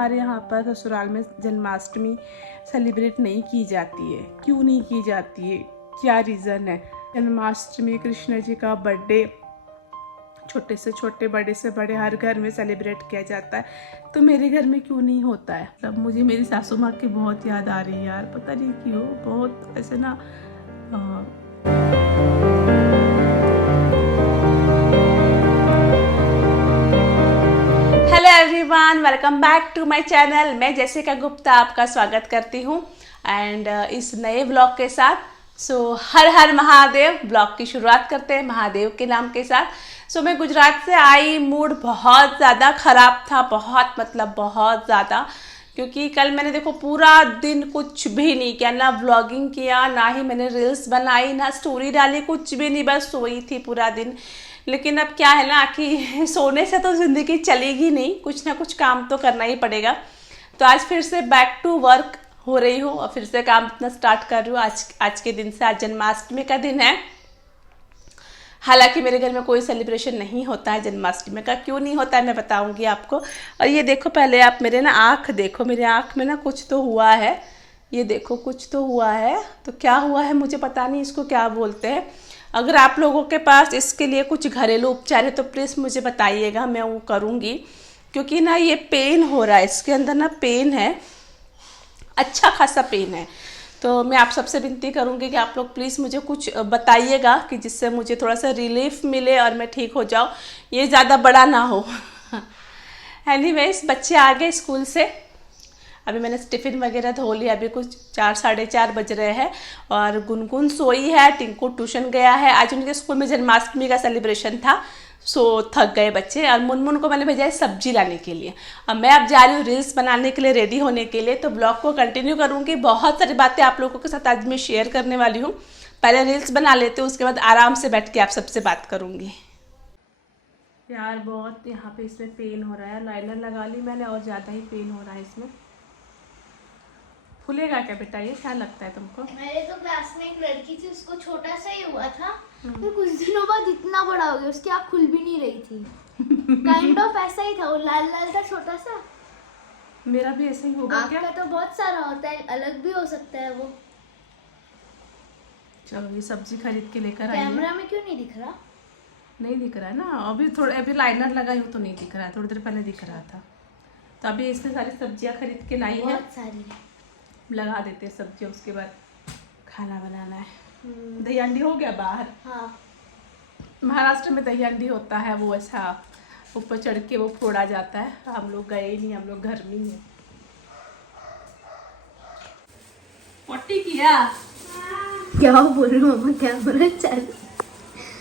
हमारे यहाँ पर ससुराल में जन्माष्टमी सेलिब्रेट नहीं की जाती है। क्यों नहीं की जाती है, क्या रीज़न है? जन्माष्टमी कृष्ण जी का बर्थडे छोटे से छोटे बड़े से बड़े हर घर में सेलिब्रेट किया जाता है, तो मेरे घर में क्यों नहीं होता है? तब मुझे मेरी सासू माँ की बहुत याद आ रही है यार, पता नहीं क्यों, बहुत ऐसे ना hello everyone, welcome back to my channel. मैं जैसिका गुप्ता आपका स्वागत करती हूँ एंड इस नए ब्लॉग के साथ। हर हर महादेव ब्लॉग की शुरुआत करते हैं महादेव के नाम के साथ। मैं गुजरात से आई, मूड बहुत ज़्यादा ख़राब था, बहुत ज़्यादा, क्योंकि कल मैंने देखो पूरा दिन कुछ भी नहीं किया, ना व्लॉगिंग किया, ना ही मैंने रील्स बनाई, ना स्टोरी डाली, कुछ भी नहीं, बस सोई थी पूरा दिन। लेकिन अब क्या है ना कि सोने से तो ज़िंदगी चलेगी नहीं, कुछ ना कुछ काम तो करना ही पड़ेगा। तो आज फिर से बैक टू वर्क हो रही हूँ और फिर से काम अपना स्टार्ट कर रही हूँ आज के दिन से। आज जन्माष्टमी का दिन है। हालांकि मेरे घर में कोई सेलिब्रेशन नहीं होता है जन्माष्टमी का। क्यों नहीं होता है मैं बताऊंगी आपको। और ये देखो, पहले आप मेरे ना आँख देखो, मेरे आँख में ना कुछ तो हुआ है, ये देखो कुछ तो हुआ है। तो क्या हुआ है मुझे पता नहीं, इसको क्या बोलते हैं। अगर आप लोगों के पास इसके लिए कुछ घरेलू उपचार है तो प्लीज़ मुझे बताइएगा, मैं वो करूँगी। क्योंकि ना ये पेन हो रहा है, इसके अंदर ना पेन है, अच्छा खासा पेन है। तो मैं आप सबसे विनती करूँगी कि आप लोग प्लीज़ मुझे कुछ बताइएगा कि जिससे मुझे थोड़ा सा रिलीफ मिले और मैं ठीक हो जाऊँ, ये ज़्यादा बड़ा ना हो। एनीवेज, बच्चे आ गए स्कूल से, अभी मैंने टिफ़िन वगैरह धो लिया, अभी कुछ 4 साढ़े 4 बज रहे हैं और गुनगुन सोई है, टिंकू ट्यूशन गया है। आज उनके स्कूल में जन्माष्टमी का सेलिब्रेशन था, थक गए बच्चे। और मुनमुन को मैंने भेजा है सब्जी लाने के लिए। अब मैं अब जा रही हूँ रील्स बनाने के लिए, रेडी होने के लिए। तो ब्लॉग को कंटिन्यू करूँगी, बहुत सारी बातें आप लोगों के साथ आज मैं शेयर करने वाली हूँ। पहले रील्स बना लेते हूँ, उसके बाद आराम से बैठ के आप सबसे बात करूँगी। यार बहुत यहाँ पे इसमें पेन हो रहा है, लाइनर लगा ली मैंने और ज़्यादा ही पेन हो रहा है इसमें। खुलेगा क्या बेटा, ये क्या लगता है तुमको? मेरे तो क्लास में एक लड़की थी, उसको छोटा सा ही हुआ था, फिर कुछ दिनों बाद इतना बड़ा हो गया, उसकी आँख खुल भी नहीं रही थी। काइंड ऑफ ऐसा ही था, वो लाल लाल था छोटा सा। मेरा भी ऐसा ही होगा क्या? आँख का तो बहुत सारा होता है, अलग भी हो सकता है वो। चलो ये सब्जी खरीद के लेकर आई। कैमरा में क्यों नहीं दिख रहा? नहीं दिख रहा है ना, अभी लाइनर लगाई हूँ तो नहीं दिख रहा है, थोड़ी देर पहले दिख रहा था। तो अभी इसने सारी सब्जियाँ खरीद के लाई है, बहुत सारी लगा देते हैं सब्जियाँ, उसके बाद खाना बनाना है। दही हांडी हो गया बाहर। हाँ, महाराष्ट्र में दही हांडी होता है, वो ऐसा ऊपर चढ़ के वो फोड़ा जाता है। हम लोग गए नहीं, हम लोग घर में ही हैं। पोटी किया क्या बोल रही हूँ मम्मा, कैमरा चल।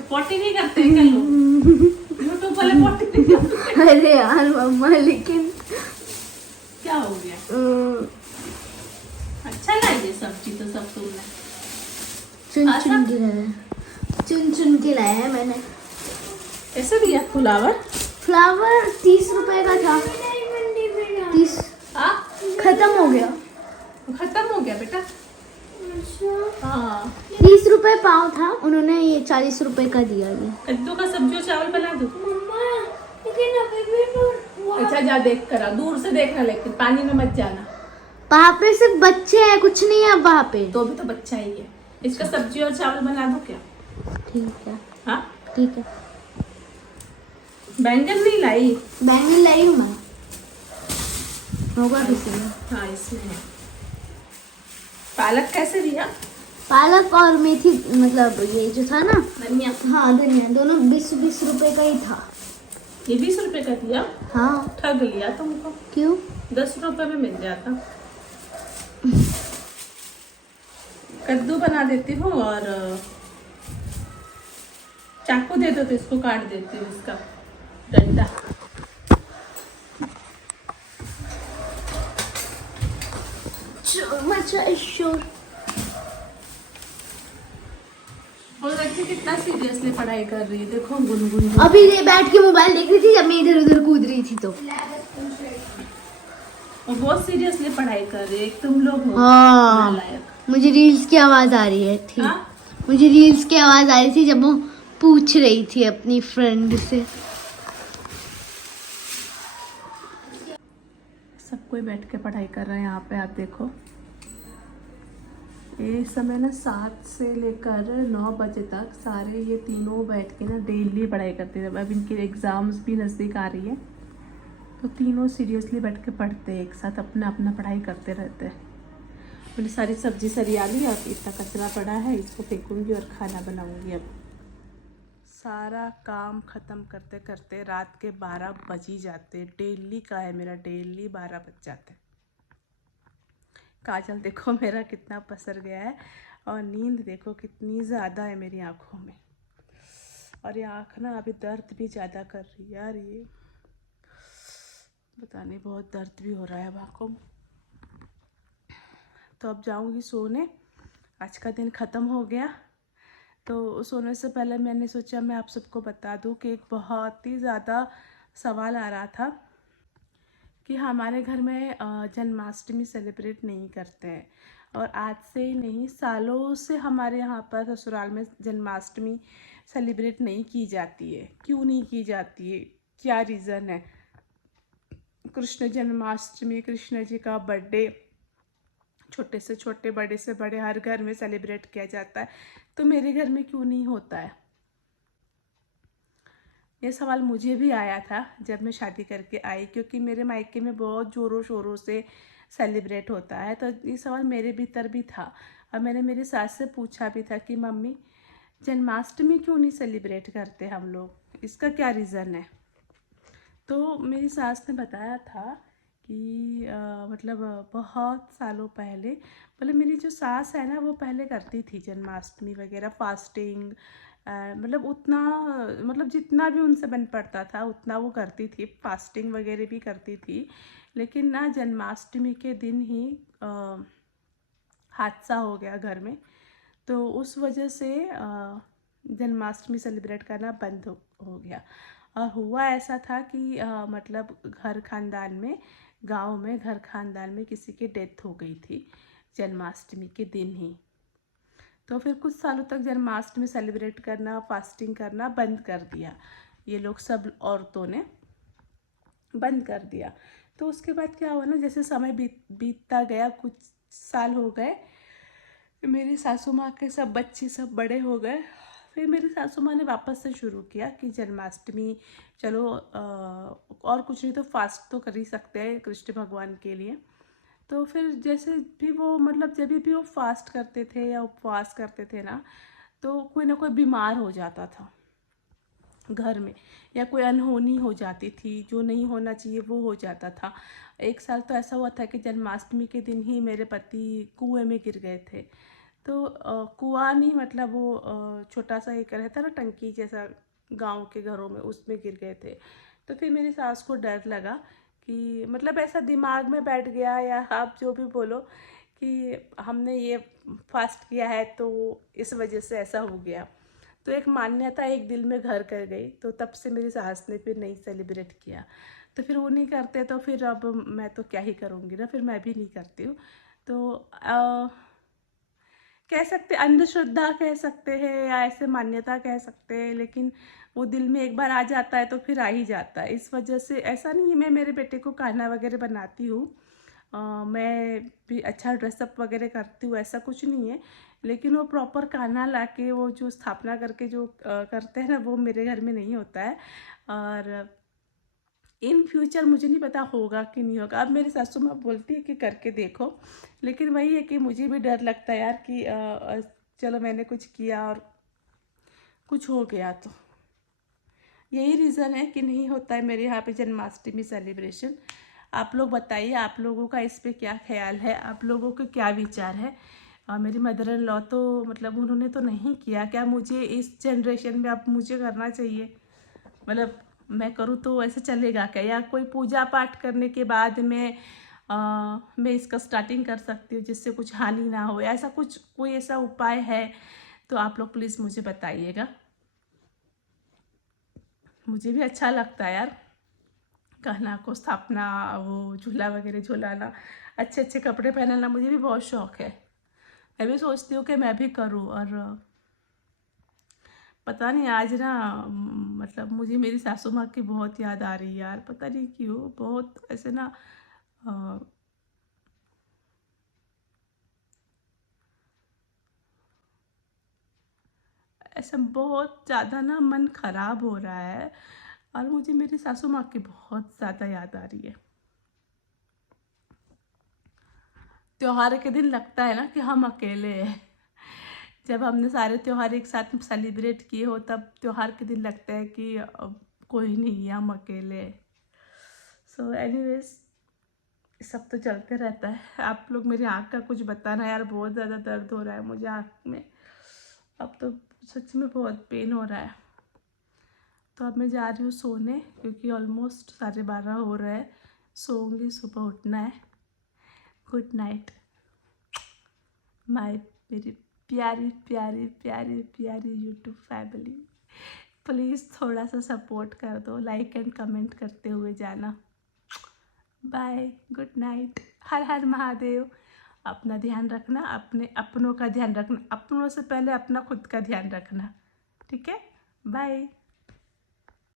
पोटी नहीं करते हैं यूट्यूब वाले पोटी नहीं करते। अरे यार मम्मा, लेकिन क्या हो गया? अच्छा ना ये सब्जी तो सब तुमने चुन चुन के लाया है मैंने। ऐसे दिया फ्लावर 30 रुपए का था। 30 खत्म हो गया। खत्म हो गया बेटा। हाँ, 30 रुपए पाव था, उन्होंने ये 40 रुपए का दिया। ये कद्दू का सब्जी और चावल बना दो। लेकिन अभी भी अच्छा जा देख कर आ, दूर से देखना, लेकिन पानी में मत जाना। वहाँ पे सिर्फ बच्चे हैं, कुछ नहीं है वहाँ पे। तो भी तो बच्चा ही है। इसका सब्जी और चावल बना दो क्या? ठीक है। हाँ ठीक है। बैंगन नहीं लाई? बैंगन लाई हूँ मैं, होगा किसी में। हाँ इसमें है। पालक कैसे दिया? पालक और मेथी, मतलब ये जो था ना धनिया। हाँ धनिया, दोनों 20 रुपए का ही था। ये 20 रुपए का दिया? हाँ। ठग लिया तुमको। क्यों? 10 रुपए में मिल जाता। कद्दू बना देती हूँ और चाकू दे दो तो इसको काट देती हूँ, इसका डंडा। शोर और बच्चे कितना सीरियसली पढ़ाई कर रही है, देखो गुनगुन। अभी ये बैठ के मोबाइल देख रही थी जब मैं इधर उधर कूद रही थी तो। और बहुत सीरियसली पढ़ाई कर रही है, तुम लोग हो हाँ, नालायक। मुझे रील्स की आवाज आ रही है थी। हाँ? मुझे रील्स की आवाज आ रही थी जब वो पूछ रही थी अपनी फ्रेंड से। सब कोई बैठ के पढ़ाई कर रहा है यहाँ पे, आप देखो। ये समय ना 7 से लेकर 9 बजे तक सारे ये तीनों बैठ के ना डेली पढ़ाई करते हैं। अब इनके एग्ज़ाम्स भी नज़दीक आ रही है, तो तीनों सीरियसली बैठ के पढ़ते हैं एक साथ, अपना अपना पढ़ाई करते रहते हैं। मैंने सारी सब्जी सरिया ली और इतना कचरा पड़ा है, इसको फेंकूंगी और खाना बनाऊंगी। अब सारा काम ख़त्म करते करते रात के 12 बज ही जाते। डेली का है मेरा, डेली 12 बज जाते। काजल देखो मेरा कितना पसर गया है, और नींद देखो कितनी ज़्यादा है मेरी आँखों में। और ये आँख ना अभी दर्द भी ज़्यादा कर रही है यार, ये पता नहीं, बहुत दर्द भी हो रहा है अब आँखों में। तो अब जाऊँगी सोने, आज का दिन ख़त्म हो गया। तो सोने से पहले मैंने सोचा मैं आप सबको बता दूं कि एक बहुत ही ज़्यादा सवाल आ रहा था कि हमारे घर में जन्माष्टमी सेलिब्रेट नहीं करते हैं। और आज से ही नहीं, सालों से हमारे यहाँ पर ससुराल में जन्माष्टमी सेलिब्रेट नहीं की जाती है। क्यों नहीं की जाती है, क्या रीज़न है? कृष्ण जन्माष्टमी, कृष्ण जी का बर्थडे छोटे से छोटे, बड़े से बड़े हर घर में सेलिब्रेट किया जाता है, तो मेरे घर में क्यों नहीं होता है? ये सवाल मुझे भी आया था जब मैं शादी करके आई, क्योंकि मेरे मायके में बहुत ज़ोरों शोरों से सेलिब्रेट होता है। तो ये सवाल मेरे भीतर भी था, और मैंने मेरी सास से पूछा भी था कि मम्मी जन्माष्टमी क्यों नहीं सेलिब्रेट करते हम लोग, इसका क्या रीज़न है? तो मेरी सास ने बताया था कि मतलब बहुत सालों पहले, मतलब मेरी जो सास है ना वो पहले करती थी जन्माष्टमी वगैरह, फास्टिंग, मतलब उतना, मतलब जितना भी उनसे बन पड़ता था उतना वो करती थी, फास्टिंग वगैरह भी करती थी। लेकिन ना जन्माष्टमी के दिन ही हादसा हो गया घर में, तो उस वजह से जन्माष्टमी सेलिब्रेट करना बंद हो गया। और हुआ ऐसा था कि मतलब घर खानदान में, गांव में घर खानदान में किसी की डेथ हो गई थी जन्माष्टमी के दिन ही। तो फिर कुछ सालों तक जन्माष्टमी सेलिब्रेट करना, फास्टिंग करना बंद कर दिया, ये लोग सब औरतों ने बंद कर दिया। तो उसके बाद क्या हुआ ना, जैसे समय बीतता गया, कुछ साल हो गए, मेरी सासू माँ के सब बच्चे सब बड़े हो गए। फिर मेरी सासू माँ ने वापस से शुरू किया कि जन्माष्टमी चलो, और कुछ नहीं तो फास्ट तो कर ही सकते हैं कृष्ण भगवान के लिए। तो फिर जैसे भी वो, मतलब जब भी वो फास्ट करते थे या उपवास करते थे ना, तो कोई ना कोई बीमार हो जाता था घर में, या कोई अनहोनी हो जाती थी, जो नहीं होना चाहिए वो हो जाता था। एक साल तो ऐसा हुआ था कि जन्माष्टमी के दिन ही मेरे पति कुएं में गिर गए थे। तो कुआं नहीं, मतलब वो छोटा सा एक रहता ना टंकी जैसा गांव के घरों में, उसमें गिर गए थे। तो फिर मेरी सास को डर लगा कि, मतलब ऐसा दिमाग में बैठ गया, या आप जो भी बोलो, कि हमने ये फास्ट किया है तो इस वजह से ऐसा हो गया। तो एक मान्यता एक दिल में घर कर गई, तो तब से मेरी सास ने फिर नहीं सेलिब्रेट किया। तो फिर वो नहीं करते तो फिर अब मैं तो क्या ही करूँगी ना, फिर मैं भी नहीं करती हूँ। तो कह सकते अंधश्रद्धा कह सकते हैं, या ऐसे मान्यता कह सकते हैं, लेकिन वो दिल में एक बार आ जाता है तो फिर आ ही जाता है। इस वजह से ऐसा नहीं है, मैं मेरे बेटे को खाना वगैरह बनाती हूँ, मैं भी अच्छा ड्रेसअप वगैरह करती हूँ, ऐसा कुछ नहीं है। लेकिन वो प्रॉपर खाना लाके वो जो स्थापना करके जो करते हैं ना, वो मेरे घर में नहीं होता है। और इन फ्यूचर मुझे नहीं पता होगा कि नहीं होगा। अब मेरी सासू माँ बोलती है कि करके देखो, लेकिन वही है कि मुझे भी डर लगता है यार कि चलो मैंने कुछ किया और कुछ हो गया, तो यही रीज़न है कि नहीं होता है मेरे यहाँ पे जन्माष्टमी सेलिब्रेशन। आप लोग बताइए, आप लोगों का इस पे क्या ख्याल है, आप लोगों के क्या विचार है? मेरी मदर इन लॉ तो मतलब उन्होंने तो नहीं किया, क्या मुझे इस जनरेशन में अब मुझे करना चाहिए? मतलब मैं करूँ तो ऐसे चलेगा क्या, या कोई पूजा पाठ करने के बाद मैं इसका स्टार्टिंग कर सकती हूँ जिससे कुछ हानि ना हो, ऐसा कुछ कोई ऐसा उपाय है तो आप लोग प्लीज़ मुझे बताइएगा। मुझे भी अच्छा लगता है यार, गहना को स्थापना, वो झूला वगैरह झूलाना, अच्छे अच्छे कपड़े पहनना, मुझे भी बहुत शौक है। मैं भी सोचती हूँ कि मैं भी करूँ। और पता नहीं आज ना मतलब मुझे मेरी सासू माँ की बहुत याद आ रही है यार, पता नहीं क्यों, बहुत ऐसे ना ऐसा बहुत ज़्यादा ना मन ख़राब हो रहा है और मुझे मेरी सासू माँ की बहुत ज़्यादा याद आ रही है। त्योहार के दिन लगता है ना कि हम अकेले हैं। जब हमने सारे त्यौहार एक साथ सेलिब्रेट किए हो तब त्यौहार के दिन लगता है कि अब कोई नहीं है, हम अकेले हैं। सो एनीवेज सब तो चलते रहता है। आप लोग मेरी आँख का कुछ बताना यार, बहुत ज़्यादा दर्द हो रहा है मुझे आँख में। अब तो सच में बहुत पेन हो रहा है। तो अब मैं जा रही हूँ सोने क्योंकि ऑलमोस्ट 12:30 हो रहा है। सोऊंगी, सुबह उठना है। गुड नाइट माय मेरी प्यारी प्यारी प्यारी प्यारी यूट्यूब फैमिली। प्लीज़ थोड़ा सा सपोर्ट कर दो, लाइक एंड कमेंट करते हुए जाना। बाय, गुड नाइट, हर हर महादेव। अपना ध्यान रखना, अपने अपनों का ध्यान रखना, अपनों से पहले अपना खुद का ध्यान रखना, ठीक है? बाय।